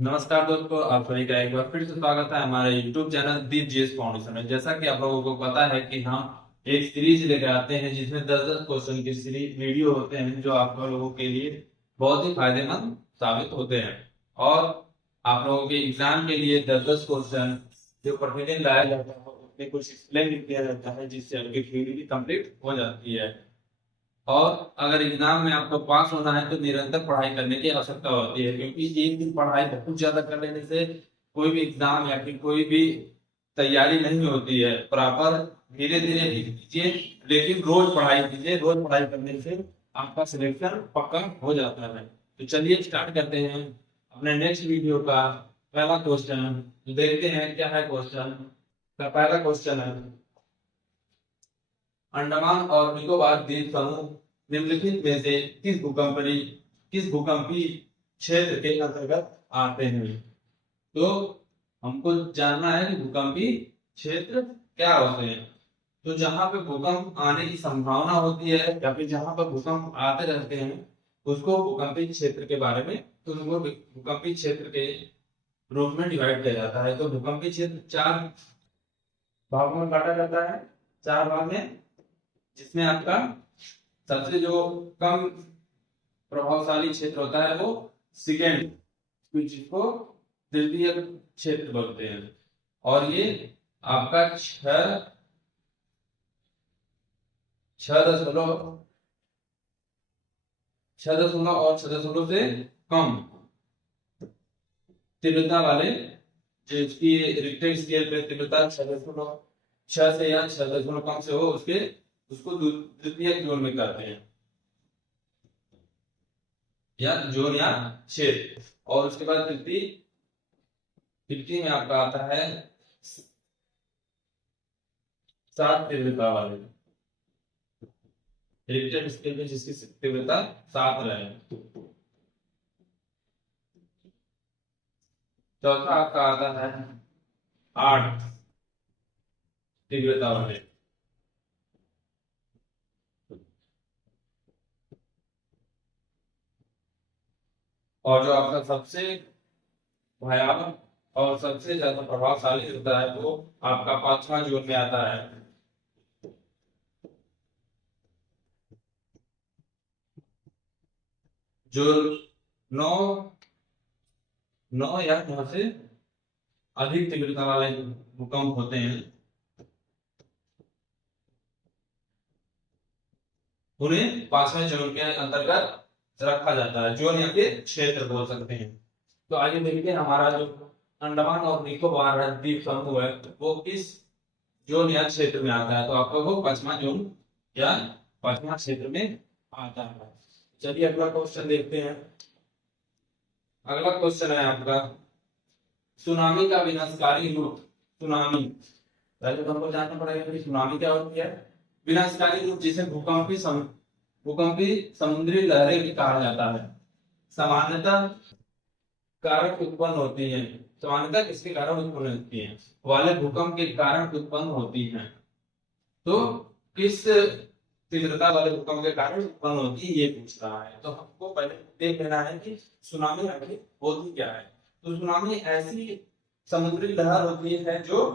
नमस्कार दोस्तों, आप सभी का एक बार फिर से स्वागत है हमारे YouTube चैनल दीप जीएस फाउंडेशन में। जैसा कि आप लोगों को पता है कि हम एक सीरीज लेकर आते हैं जिसमें 10-10 क्वेश्चन की सीरीज वीडियो होते हैं जो आप लोगों के लिए बहुत ही फायदेमंद साबित होते हैं। और आप लोगों के एग्जाम के लिए 10-10 क्वेश्चन जो प्रतिदिन लाया जाता है उसमें कुछ एक्सप्लेन किया जाता है जिससे आपकी थ्योरी भी कंप्लीट हो जाती है। और अगर एग्जाम में आपको पास होना है तो निरंतर पढ़ाई करने की आवश्यकता होती है, क्योंकि एक दिन पढ़ाई बहुत ज्यादा कर लेने से कोई भी एग्जाम या फिर कोई भी तैयारी नहीं होती है। प्रॉपर धीरे धीरे कीजिए, लेकिन रोज पढ़ाई कीजिए। रोज पढ़ाई करने से आपका सिलेक्शन पक्का हो जाता है। तो चलिए स्टार्ट करते हैं अपने नेक्स्ट वीडियो का पहला क्वेश्चन। देखते हैं क्या है क्वेश्चन का। पहला क्वेश्चन है, अंडमान और निकोबार द्वीप समूह निम्नलिखित में से किस भूकंपीय क्षेत्र के अंतर्गत आते हैं। तो हमको जानना है कि भूकंपीय क्षेत्र क्या होते हैं। तो जहां पे भूकंप आने की संभावना होती है या फिर जहां पर भूकंप आते रहते हैं उसको भूकंपीय क्षेत्र के बारे में, तो उनको भूकंपीय क्षेत्र के रूप में डिवाइड किया जाता है। तो भूकंपीय क्षेत्र चार भागों में बांटा जाता है, चार भाग में, जिसमें आपका सबसे जो कम प्रभावशाली क्षेत्र होता है वो सेकेंड, जिसको तृतीय क्षेत्र बोलते हैं। और ये आपका छह दशमलव और 6 दशमलव से कम तीव्रता वाले, जो इसकी रिक्टर स्केल पे तीव्रता 6 से या 6 दशमलव कम से हो उसके उसको द्वितीय जोन में करते हैं, या जोन या क्षेत्र। और उसके बाद तृतीय तृतीय में आपका आता है 7 तीव्रता वाले, रिक्टर स्केल में जिसकी तीव्रता 7 रहे। चौथा आपका आता है 8 तीव्रता वाले। और जो आपका सबसे भयावह और सबसे ज्यादा प्रभावशाली होता है वो आपका 5वां जोन में आता है। जो 9 9 या 9 से अधिक तीव्रता वाले भूकंप होते हैं उन्हें 5वें जोन के अंतर्गत रखा जाता है। जोन या फिर क्षेत्र बोल सकते हैं। तो आइए देखते हैं हमारा जो अंडमान और निकोबार द्वीप समूह है वो किस जोन या क्षेत्र में आता है। तो आपका वो 5वां जोन या 5वां क्षेत्र में आता है। चलिए अगला क्वेश्चन देखते हैं। अगला क्वेश्चन है आपका, सुनामी का विनाशकारी रूप। सुनामी, पहले तो हमको जानना पड़ेगा कि सुनामी क्या होती है। विनाशकारी रूप जिसे भूकंपी समुद्री लहरें भी कहा जाता है, सामान्यतः कारण उत्पन्न होती है। सामान्यतः किसके कारण उत्पन्न होती है? वाले भूकंप के कारण उत्पन्न होती है। तो किस तीव्रता वाले भूकंप के कारण उत्पन्न होती है ये पूछ रहा है। तो हमको पहले देख लेना है कि सुनामी आखिर होती क्या है। तो सुनामी ऐसी समुद्री लहर होती है जो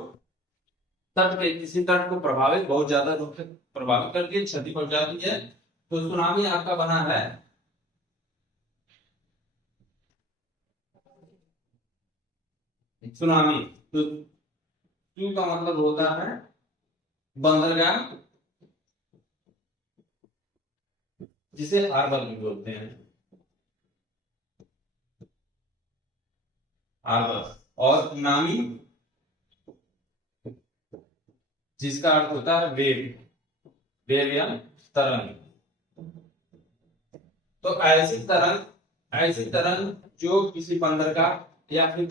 तट के किसी तट को बहुत ज्यादा रूप से प्रभावित करती है, क्षति पहुंचाती है। तो सुनामी आपका बना है सुनामी। तो सू का मतलब होता है बंदरगाह, जिसे हार्बर भी बोलते हैं, हार्बर। और नामी जिसका अर्थ होता है वेव, वेव या तरंग। तो ऐसी तरंग जो किसी बंदरगाह या फिर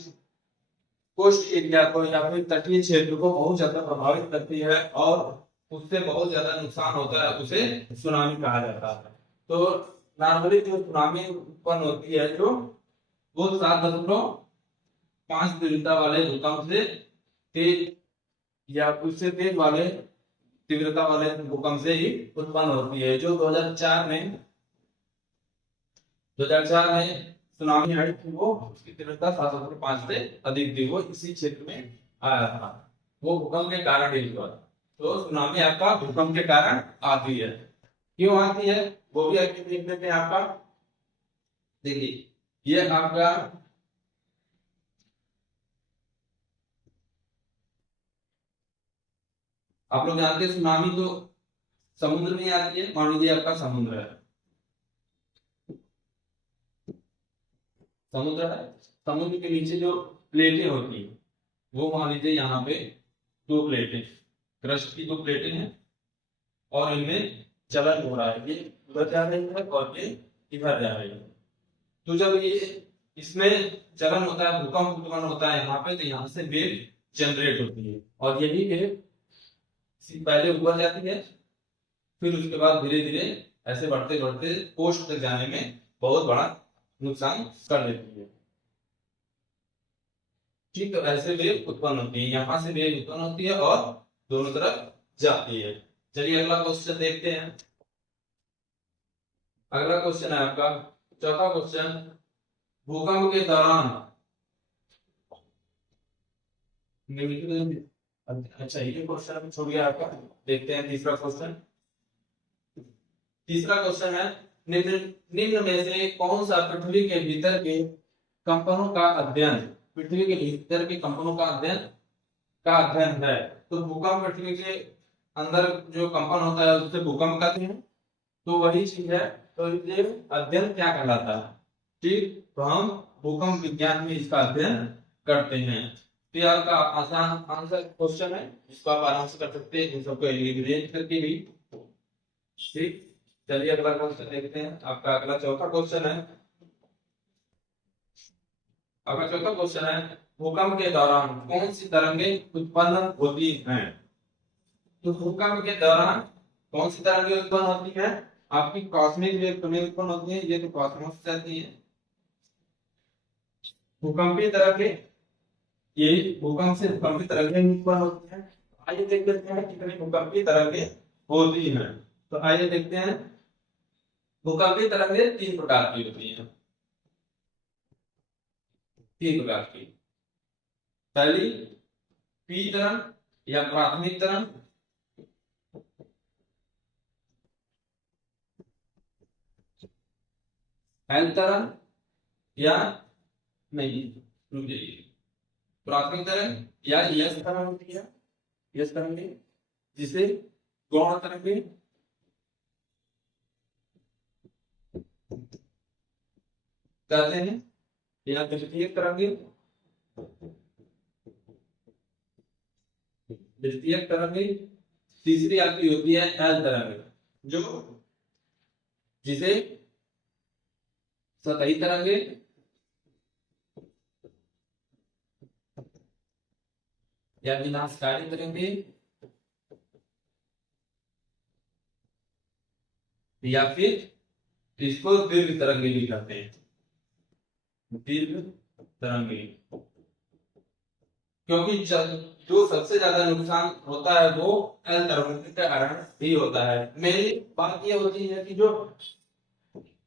कोस्ट एरिया को या फिर तटीय क्षेत्र को बहुत ज्यादा प्रभावित करती है और उससे बहुत ज्यादा नुकसान होता है, उसे सुनामी कहा जाता है। तो नॉर्मली जो सुनामी उत्पन्न होती है जो वो 7.5 तीव्रता वाले भूकंप से तेज या उससे तेज वाले तीव्रता वाले भूकंप से ही उत्पन्न होती है, जो 2004 में सुनामी आई थी वो उसकी तीव्रता 7.5 से अधिक थी, वो इसी क्षेत्र में आया था, वो भूकंप के कारण ही हुआ। तो सुनामी आपका भूकंप के कारण आती है। क्यों आती है वो भी आगे देख लेते हैं। आपका देखिए ये आपका आप लोग जानते हैं सुनामी तो समुद्र में आती है। मान लीजिए आपका समुद्र है, समुद्र है, समुद्र के नीचे जो प्लेटें होती है वो मान लीजिए यहाँ पे दो प्लेटें, क्रस्ट की दो प्लेटें हैं और इनमें चलन हो रहा है, ये उधर जा रही है और ये इधर जा रही है। तो जब ये इसमें चलन होता है, भूकंप उत्पन्न होता है यहाँ पे, तो यहाँ से वेव जनरेट होती है और यही वेव पहले ऊपर जाती है, फिर उसके बाद धीरे धीरे ऐसे बढ़ते बढ़ते कोस्ट तक जाने में बहुत बड़ा नुकसान कर देती है। ठीक, तो ऐसे वेव उत्पन्न होती है, यहाँ से वेव उत्पन्न होती है और दोनों तरफ जाती है। चलिए अगला क्वेश्चन देखते हैं। अगला क्वेश्चन है आपका चौथा क्वेश्चन, भूकंप के दौरान अच्छा ये क्वेश्चन छोड़ गया आपका, देखते हैं तीसरा क्वेश्चन। तीसरा क्वेश्चन है निम्न निम्न में से कौन सा पृथ्वी के भीतर के कंपनों का अध्ययन, पृथ्वी के भीतर के कंपनों का अध्ययन है। तो भूकंप पृथ्वी के अंदर जो कंपन होता है उससे भूकंप कहते हैं, तो वही चीज है। तो ये अध्ययन क्या कहलाता है? ठीक, तो हम भूकंप विज्ञान में इसका अध्ययन करते हैं। तो ये आपका आसान आंसर क्वेश्चन है, जिसको आप आराम से कर सकते हैं, इन सबको एलिमिनेट करके भी। ठीक, चलिए अगला क्वेश्चन देखते हैं। आपका अगला चौथा क्वेश्चन है, आपका चौथा क्वेश्चन है भूकंप के दौरान कौन सी तरंगें उत्पन्न होती हैं? तो भूकंप के दौरान कौन सी तरंगें उत्पन्न होती हैं? आपकी कॉस्मिक वेव उत्पन्न होती है, ये तो कॉस्मोस से आती है। भूकंपीय तरंगें, ये भूकंप से भूकंपीय तरंगें उत्पन्न होती हैं। आइए देख लेते हैं कितनी भूकंपीय तरंगें होती हैं। तो आइए देखते हैं, भूकंपीय तरंगें 3 प्रकार की होती हैं, 3 प्रकार की। पहली पी तरंग या प्राथमिक तरंग, एल तरंग या नहीं प्राथमिक तरंग या यस तरंग होती है, यस तरंग जिसे गौण तरंगे कहते हैं, या द्वितीय तरंगे, द्वितीय तरंगे। तीसरी आपकी होती है एल तरंग, जो जिसे सतही तरंगे या विनाशकारी तरंगे या फिर इसको दीर्घ तरंगे भी कहते हैं, दीर्घ तरंगे। क्योंकि जो सबसे ज्यादा नुकसान होता है वो एल तरंग के कारण ही होता है। मेरी बात ये होती है कि जो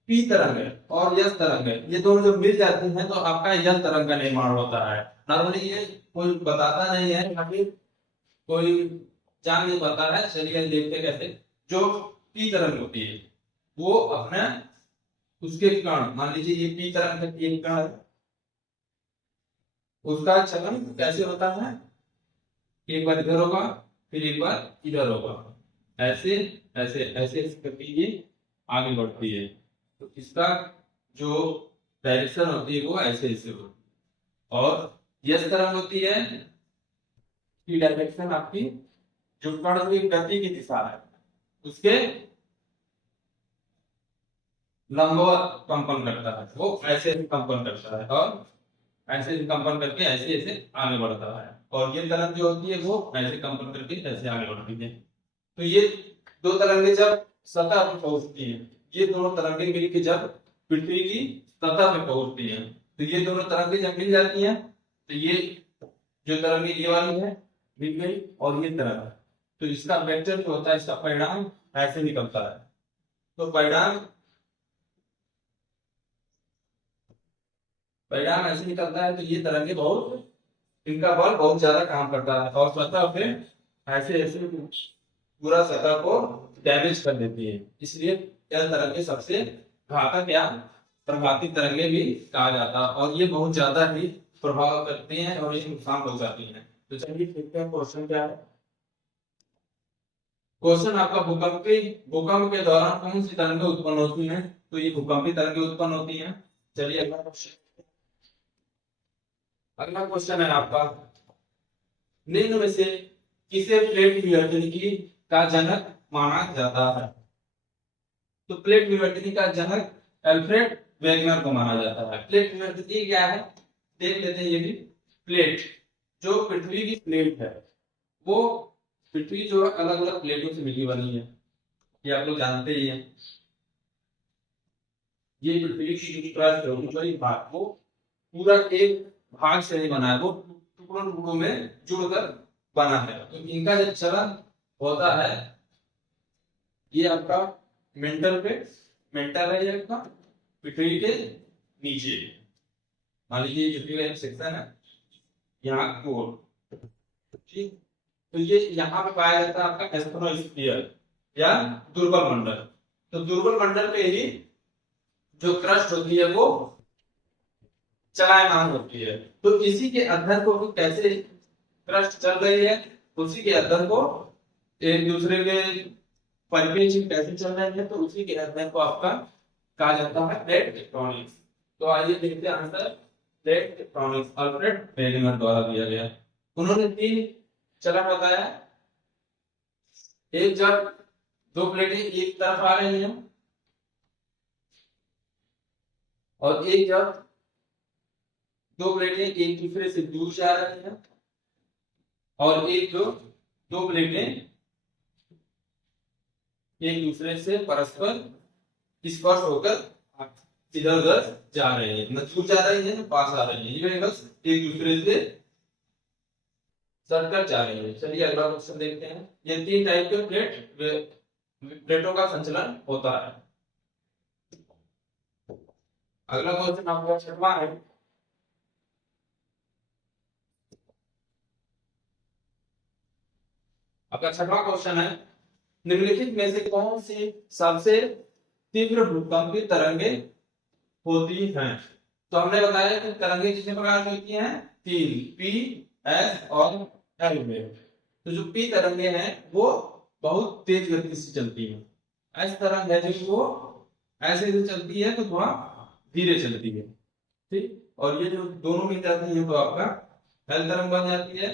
पी तरंग है और यस तरंग है, ये दोनों जब मिल जाती हैं तो आपका यस तरंग का निर्माण होता है। नॉर्मली ये कोई बताता नहीं है या फिर कोई जान नहीं पाता है। चलिए देखते कैसे। जो पी तरंग होती है वो अपने उसके कण, मान लीजिए ये पी तरंग का एक कण है, उसका चलन कैसे होता है, एक बार इधर होगा फिर एक बार इधर होगा, ऐसे ऐसे ऐसे करके ये आगे बढ़ती है। तो इसका जो डायरेक्शन होती है वो ऐसे ऐसे होती है। और यस तरंग होती है की डायरेक्शन आपकी जो कण की गति की दिशा है उसके लंबवत कंपन करता है, वो ऐसे कंपन करता है और ऐसे कंपन करके ऐसे ऐसे आगे बढ़ता है। और ये तरंग जो होती है वो ऐसे कंपन करके ऐसे आगे बढ़ती है। तो ये दो तरंगें जब सतह पर पहुंचती हैं, ये दोनों तरंगें मिलकर जब पृथ्वी की सतह पे पहुंचती हैं, तो ये दोनों तरंगें जब मिल जाती हैं तो ये जो तरंगें ये वाली है मिल गई और ये तरंग, तो इसका वेक्टर जो होता है, इसका परिणाम ऐसे निकलता है। तो परिणाम परिणाम ऐसे निकलता है। तो ये तरंगे बहुत, इनका बल बहुत ज्यादा काम करता है और सतह पे ऐसे ऐसे पूरा सतह को डैमेज कर देती है। इसलिए यह तरंगे सबसे घातक या प्रभावित तरंगे भी कहा जाता है, और ये बहुत ज्यादा ही प्रभाव करती हैं और ये नुकसान पहुंचाती हैं। तो चलिए देखते हैं क्वेश्चन क्या है। क्वेश्चन आपका भूकंप के दौरान कौन सी तरंगे उत्पन्न होती हैं? तो ये भूकंपी तरंगे उत्पन्न होती हैं। चलिए अगला क्वेश्चन। अगला क्वेश्चन है आपका, निम्न में से किसे प्लेट विवर्तनिकी का जनक माना जाता है? तो प्लेट विवर्तनिकी का जनक अल्फ्रेड वेगनर को माना जाता है। प्लेट विवर्तनिकी क्या है देख लेते हैं। ये भी प्लेट, जो पृथ्वी की प्लेट है, वो पृथ्वी जो है अलग अलग प्लेटों से मिली बनी है, ये आप लोग जानते ही हैं। ये पृथ्वी की जो क्रस्ट है, ऊपरी भाग, वो पूरा एक भाग से नहीं बना है, वो टुकड़ों टुकड़ों में जुड़कर बना है। तो इनका जब चलन होता है, ये आपका मेंटल है, ये आपका पृथ्वी के नीचे, मान लीजिए पृथ्वी का एक सेक्शन है यहाँ कोर, ठीक। तो ये यहाँ पे पाया जाता है आपका एस्ट्रोस्फीयर या दुर्बल मंडल। तो दुर्बल मंडल पे ही जो क्रस्ट होती है वो चलायमान होती है। तो इसी के अध्ययन को कैसे क्रस्ट चल रही है, उसी के अध्ययन को एक दूसरे के परिपेक्ष में कैसे चल रहे हैं, तो उसी के अध्ययन को आपका कहा जाता है प्लेट टेक्टोनिक्स। तो आइए देखते हैं answer. Plate tectonics Alfred Wegener द्वारा दिया गया। उन्होंने 3 चलन बताया। एक, जब 2 प्लेटें एक तरफ आ रही हैं, और एक जब 2 प्लेटें एक दूसरे से दूर जा रही हैं, और एक जो 2 प्लेटें एक दूसरे से परस्पर स्पर्श होकर इधर उधर जा रहे हैं, न दूर जा रही है न पास आ रही है, ये बस एक दूसरे से सटकर जा रही है। चलिए अगला क्वेश्चन देखते हैं। ये 3 टाइप के प्लेटों का संचलन होता है। अगला क्वेश्चन आपका 6वां है। आपका 6वां क्वेश्चन है, निम्नलिखित में से कौन सी सबसे तीव्र भूकंपी तरंगे होती हैं? तो हमने बताया कि तरंगे कितने प्रकार की होती हैं? 3, पी, एस और एल में। तो जो पी तरंगे हैं वो बहुत तेज गति से चलती है। एस तरंग है जो वो ऐसे से चलती है, तो थोड़ा धीरे चलती है, ठीक। और ये जो दोनों मिल जाती है तो आपका एल तरंग बन जाती है।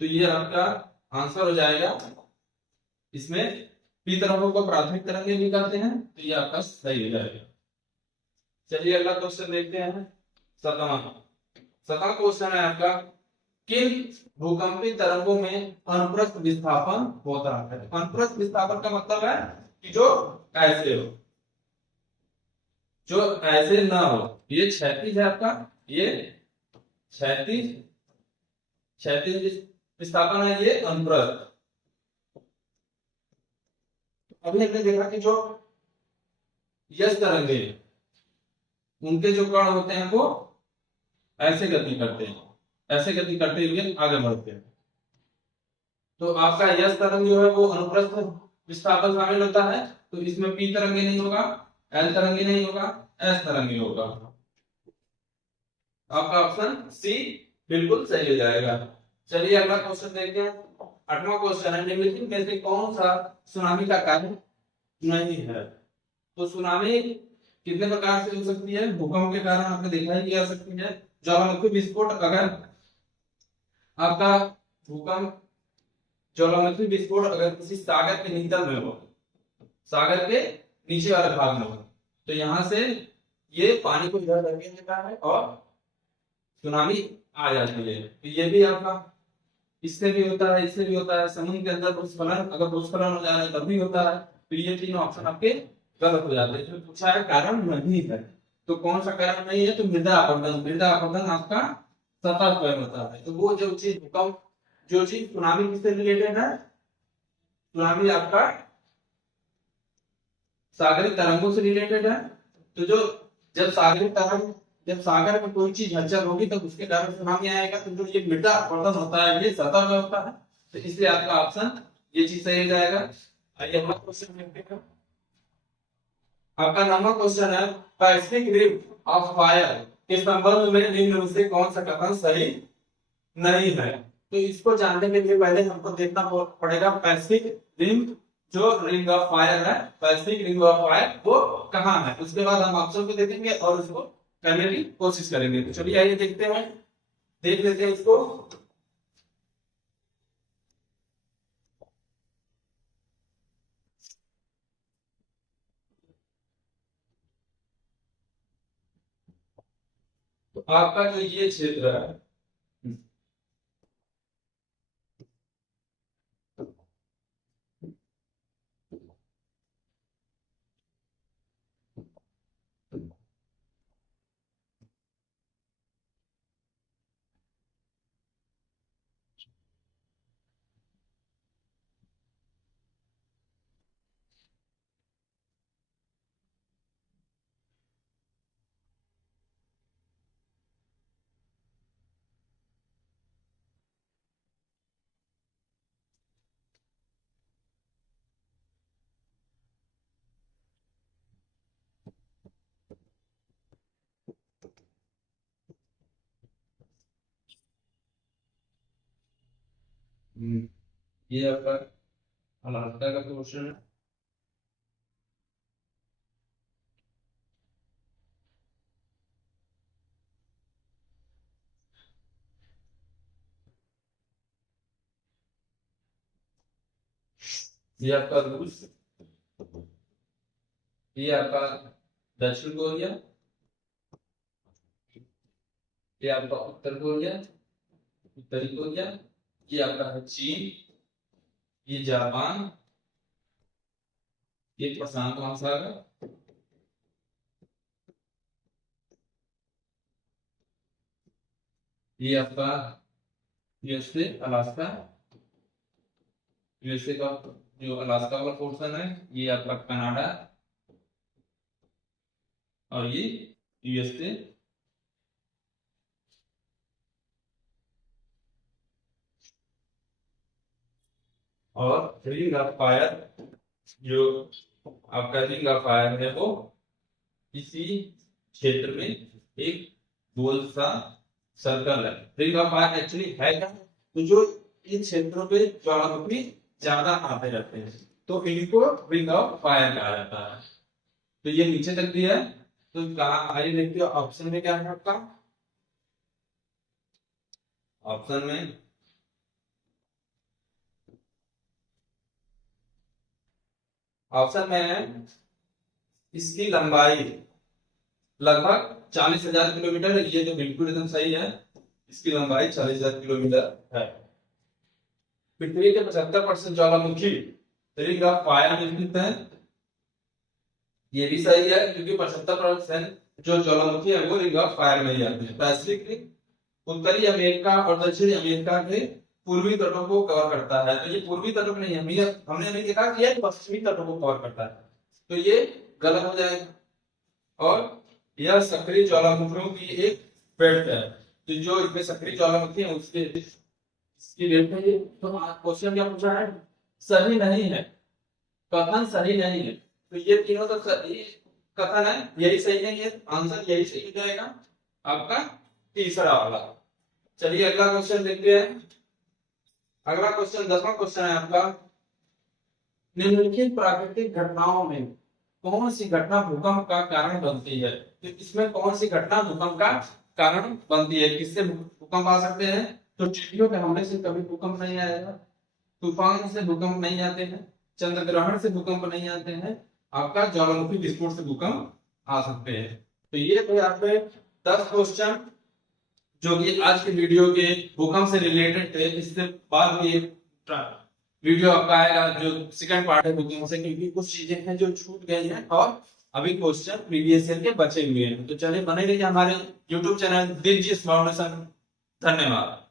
तो ये आपका आंसर हो जाएगा। इसमें पी तरंगों को प्राथमिक तरंगे भी कहते हैं, तो ये आपका सही हो जाएगा। चलिए अगला क्वेश्चन देखते हैं। 7वां क्वेश्चन है आपका, किन भूकंपी तरंगों में अनुप्रस्थ विस्थापन होता है? अनुप्रस्थ विस्थापन का मतलब है कि जो ऐसे हो, जो ऐसे ना हो। ये क्षैतिज है आपका, ये क्षैतिज विस्थापन है, ये अनुप्रस्थ। अभी हमने देखा कि जो यस तरंगे, उनके जो कण होते हैं वो ऐसे गति करते हैं, ऐसे गति करते हुए आगे बढ़ते हैं। तो आपका यस तरंग जो है वो अनुप्रस्थ विस्थापन शामिल होता है। तो इसमें पी तरंगे नहीं होगा, एल तरंगे नहीं होगा, एस तरंगे होगा। आपका ऑप्शन सी बिल्कुल सही हो जाएगा। चलिए अगला क्वेश्चन देखते हैं। 8वां क्वेश्चन है, निम्नलिखित में से कौन सा सुनामी का कारण नहीं है? तो सुनामी कितने प्रकार से हो सकती है? भूकंप के कारण आपने देखा ही आ सकती है। ज्वालामुखी विस्फोट, अगर आपका भूकंप ज्वालामुखी विस्फोट अगर किसी सागर के निकल में हो, सागर के नीचे वाले भाग में हो, तो यहां से ये पानी को इधर धकेल देता है और सुनामी आ जाती है। तो ये भी आपका इससे भी होता है, इससे भी होता है। समुद्र के अंदर भूस्खलन, अगर भूस्खलन हो जा रहा है तब भी होता है। तो ये 3 ऑप्शन आपके गलत हो जाते हैं। जो पूछा है कारण नहीं है, तो कौन सा कारण नहीं है? तो मृदा अपरदन। मृदा अपरदन आपका सतह पर होता है। तो वो जो चीज भूकंप, जो चीज सुनामी किससे रिलेटेड है? सुनामी आपका सागरिक तरंगों से रिलेटेड है। तो जो जब सागरिक तरंग जब सागर में कोई चीज हलचल होगी तब उसके कारण सुनामी आएगा। तो जो ये मीठा बर्तन होता है ये सतह में होता है, तो इसलिए आपका ऑप्शन ये चीज सही हो जाएगा। आइए अगला क्वेश्चन देखते हैं। आपका नंबर क्वेश्चन है पैसिफिक रिम ऑफ फायर के संबंध में निम्न में से कौन सा कथन सही नहीं है। तो इसको जानने के लिए पहले हमको देखना पड़ेगा पैसिफिक रिम, जो रिंग ऑफ फायर है, पैसिफिक रिंग ऑफ फायर वो कहाँ है। उसके बाद हम ऑप्शन को देखेंगे और उसको करने की कोशिश करेंगे। तो चलिए आइए देखते हैं, देख लेते हैं इसको। तो आपका जो ये क्षेत्र है, ये आपका अलास्का का क्वेश्चन है। ये आपका रूस, ये आपका दक्षिण कोरिया, ये आपका उत्तर कोरिया, उत्तरी कोरिया, ये आपका है चीन, ये जापान, ये प्रशांत महासागर, ये आपका यूएसए अलास्का, यूएसए का जो अलास्का वाला पोर्शन है ये आपका कनाडा, और ये यूएसए। और रिंग ऑफ फायर, जो आपका रिंग ऑफ फायर है वो इसी क्षेत्र में एक गोल सा सर्कल है। रिंग ऑफ फायर एक्चुअली है क्या, तो जो इन क्षेत्रों पे ज्वालामुखी ज्यादा आते रहते हैं तो इनको रिंग ऑफ फायर कहा जाता है। तो ये नीचे तक दिया है, तो कहा आइए देखते हो ऑप्शन में क्या है आपका। ऑप्शन में है इसकी लंबाई लगभग 40,000 किलोमीटर, ये तो बिल्कुल एकदम सही है। इसकी लंबाई 40,000 किलोमीटर है। पृथ्वी के 75% ज्वालामुखी रिंग ऑफ फायर में स्थित है, ये भी सही है क्योंकि 75% जो ज्वालामुखी है वो रिंग ऑफ फायर में ही आते हैं। पैसिफिक रिंग उत्तरी अमेरिका और दक्षिणी अमेरिका के पूर्वी तटों को कवर करता है। तो ये पूर्वी तटों को नहीं, हमने अभी देखा कि ये पश्चिमी तटों को कवर करता है, तो ये गलत हो जाएगा। और यह सक्रिय ज्वालामुखियों की एक बेल्ट है, तो जो इसमें सक्रिय ज्वालामुखी है उसके इसकी बेल्ट है ये। तो क्वेश्चन क्या पूछा है, सही नहीं है, कथन सही नहीं है। तो ये तीनों तो सही कथन है, यही सही है, ये आंसर यही सही हो जाएगा आपका तीसरा वाला। चलिए अगला क्वेश्चन देखते हैं। अगला क्वेश्चन 10वां क्वेश्चन है आपका, निम्नलिखित प्राकृतिक घटनाओं में कौन सी घटना भूकंप का कारण बनती है। तो इसमें कौन सी घटना भूकंप का कारण बनती है, किससे भूकंप आ सकते हैं। तो टिड्डियों के हमले से कभी भूकंप नहीं आएगा, तूफान से भूकंप नहीं आते हैं, चंद्र ग्रहण से भूकंप नहीं आते हैं, आपका ज्वालामुखी विस्फोट से भूकंप आ सकते हैं। तो ये थे आपके 10 क्वेश्चन जो कि आज के वीडियो के भूकंप से रिलेटेड थे। इससे बाद में वीडियो आपका आएगा जो सेकंड पार्ट है भूकंप से, क्योंकि कुछ चीजें हैं जो छूट गई हैं और अभी क्वेश्चन प्रीवियस ईयर के बचे हुए हैं। तो चलिए बने रहिए हमारे यूट्यूब चैनल दिलजीत फाउंडेशन। धन्यवाद।